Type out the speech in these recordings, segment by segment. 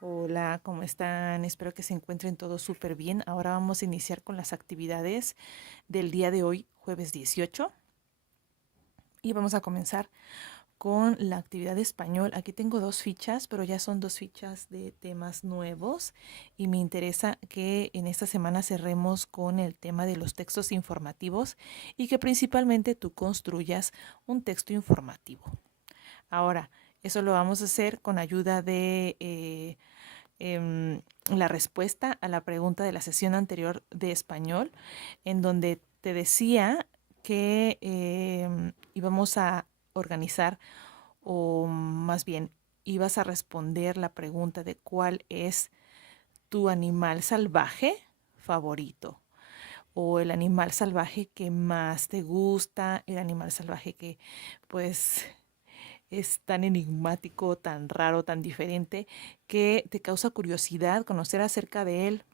Hola, ¿cómo están? Espero que se encuentren todos súper bien. Ahora vamos a iniciar con las actividades del día de hoy, jueves 18, y vamos a comenzar con la actividad de español. Aquí tengo dos fichas, pero ya son dos fichas de temas nuevos y me interesa que en esta semana cerremos con el tema de los textos informativos y que principalmente tú construyas un texto informativo. Ahora, eso lo vamos a hacer con ayuda de la respuesta a la pregunta de la sesión anterior de español, en donde te decía que íbamos a organizar, o más bien ibas a responder la pregunta de cuál es tu animal salvaje favorito o el animal salvaje que más te gusta, el animal salvaje que pues es tan enigmático, tan raro, tan diferente, que te causa curiosidad conocer acerca de él.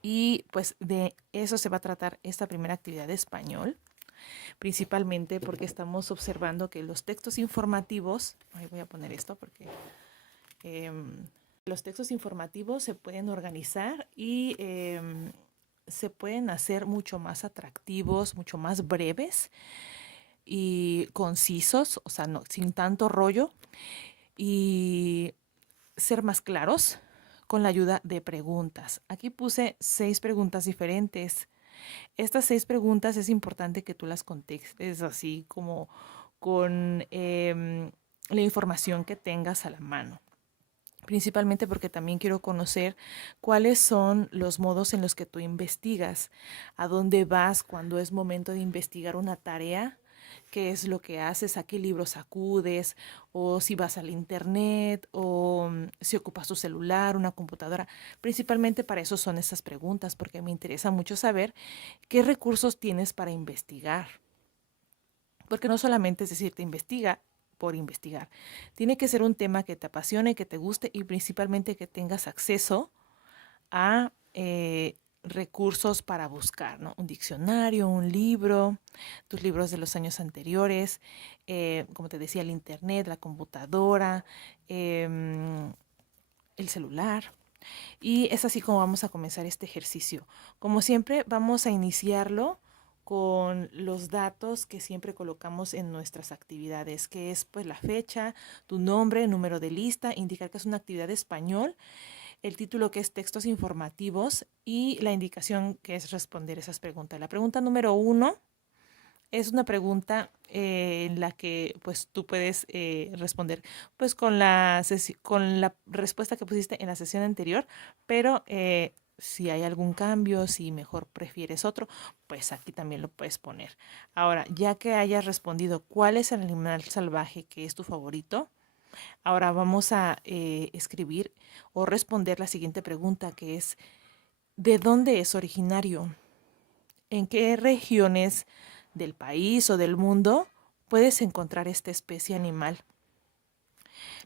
Y pues de eso se va a tratar esta primera actividad de español, principalmente porque estamos observando que los textos informativos, ahí voy a poner esto porque los textos informativos se pueden organizar y se pueden hacer mucho más atractivos, mucho más breves y concisos, o sea, no, sin tanto rollo, y ser más claros con la ayuda de preguntas. Aquí puse 6 preguntas diferentes. Estas 6 preguntas es importante que tú las contestes así como con la información que tengas a la mano. Principalmente porque también quiero conocer cuáles son los modos en los que tú investigas, a dónde vas cuando es momento de investigar una tarea, qué es lo que haces, a qué libros acudes, o si vas al internet, o si ocupas tu celular, una computadora. Principalmente para eso son estas preguntas, porque me interesa mucho saber qué recursos tienes para investigar. Porque no solamente es decir, te investiga por investigar. Tiene que ser un tema que te apasione, que te guste y principalmente que tengas acceso a recursos para buscar, ¿no? Un diccionario, un libro, tus libros de los años anteriores, como te decía, el internet, la computadora, el celular. Y es así como vamos a comenzar este ejercicio. Como siempre, vamos a iniciarlo con los datos que siempre colocamos en nuestras actividades, que es pues la fecha, tu nombre, número de lista, indicar que es una actividad de español, el título que es textos informativos y la indicación que es responder esas preguntas. La pregunta número 1 es una pregunta en la que pues tú puedes responder pues con la respuesta que pusiste en la sesión anterior, pero si hay algún cambio, si mejor prefieres otro, pues aquí también lo puedes poner. Ahora, ya que hayas respondido cuál es el animal salvaje que es tu favorito, ahora vamos a escribir o responder la siguiente pregunta que es ¿de dónde es originario? ¿En qué regiones del país o del mundo puedes encontrar esta especie animal?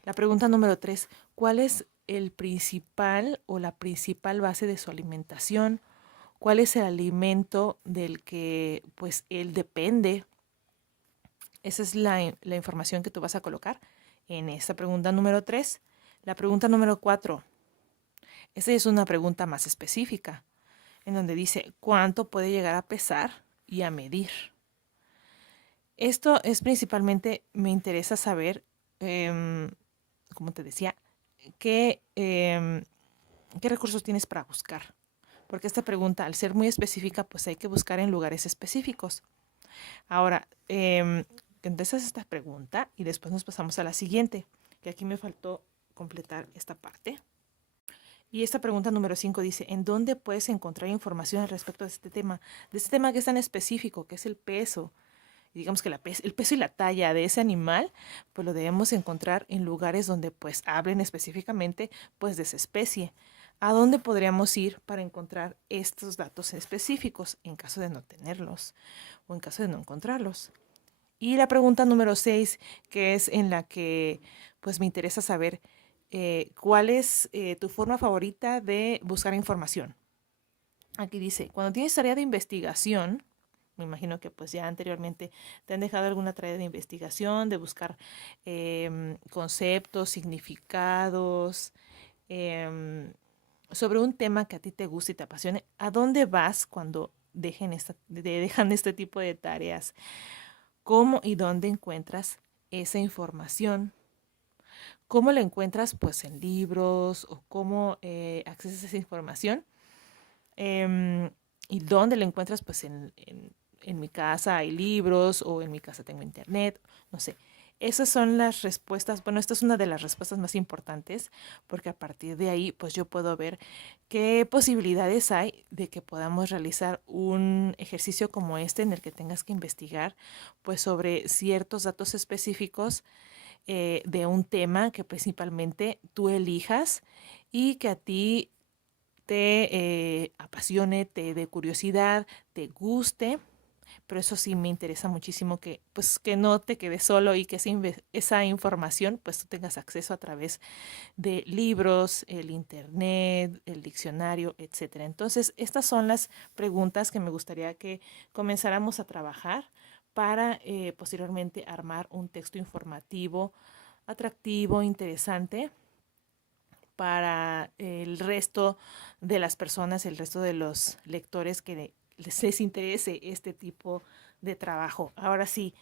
La pregunta número 3, ¿cuál es el principal o la principal base de su alimentación? ¿Cuál es el alimento del que pues él depende? Esa es la información que tú vas a colocar en esta pregunta número 3. La pregunta número 4, esa es una pregunta más específica, en donde dice cuánto puede llegar a pesar y a medir. Esto es principalmente, me interesa saber, como te decía, qué, qué recursos tienes para buscar. Porque esta pregunta, al ser muy específica, pues hay que buscar en lugares específicos. Ahora, contestas esta pregunta y después nos pasamos a la siguiente, que aquí me faltó completar esta parte. Y esta pregunta número 5 dice, ¿en dónde puedes encontrar información al respecto de este tema? De este tema que es tan específico, que es el peso. Y digamos que el peso y la talla de ese animal, pues lo debemos encontrar en lugares donde pues hablen específicamente pues de esa especie. ¿A dónde podríamos ir para encontrar estos datos específicos en caso de no tenerlos o en caso de no encontrarlos? Y la pregunta número 6, que es en la que pues me interesa saber cuál es tu forma favorita de buscar información. Aquí dice, cuando tienes tarea de investigación, me imagino que pues ya anteriormente te han dejado alguna tarea de investigación, de buscar conceptos, significados, sobre un tema que a ti te guste y te apasione. ¿A dónde vas cuando dejan este tipo de tareas? ¿Cómo y dónde encuentras esa información? ¿Cómo la encuentras? Pues en libros o cómo accesas a esa información. Em, ¿Y dónde la encuentras? Pues en mi casa hay libros o en mi casa tengo internet, no sé. Esas son las respuestas, bueno, esta es una de las respuestas más importantes porque a partir de ahí pues yo puedo ver qué posibilidades hay de que podamos realizar un ejercicio como este en el que tengas que investigar pues sobre ciertos datos específicos de un tema que principalmente tú elijas y que a ti te apasione, te dé curiosidad, te guste, pero eso sí me interesa muchísimo que pues que no te quedes solo y que esa información pues tú tengas acceso a través de libros, el internet, el diccionario, etcétera. Entonces, estas son las preguntas que me gustaría que comenzáramos a trabajar para posteriormente armar un texto informativo atractivo, interesante para el resto de las personas, el resto de los lectores que les interese este tipo de trabajo. Ahora sí,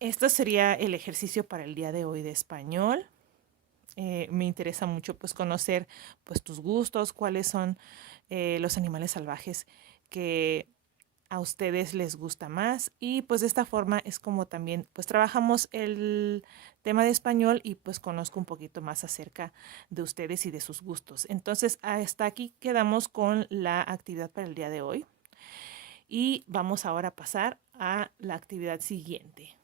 esto sería el ejercicio para el día de hoy de español. Me interesa mucho pues conocer pues tus gustos, cuáles son los animales salvajes que a ustedes les gusta más y pues de esta forma es como también pues trabajamos el tema de español y pues conozco un poquito más acerca de ustedes y de sus gustos. Entonces hasta aquí quedamos con la actividad para el día de hoy y vamos ahora a pasar a la actividad siguiente.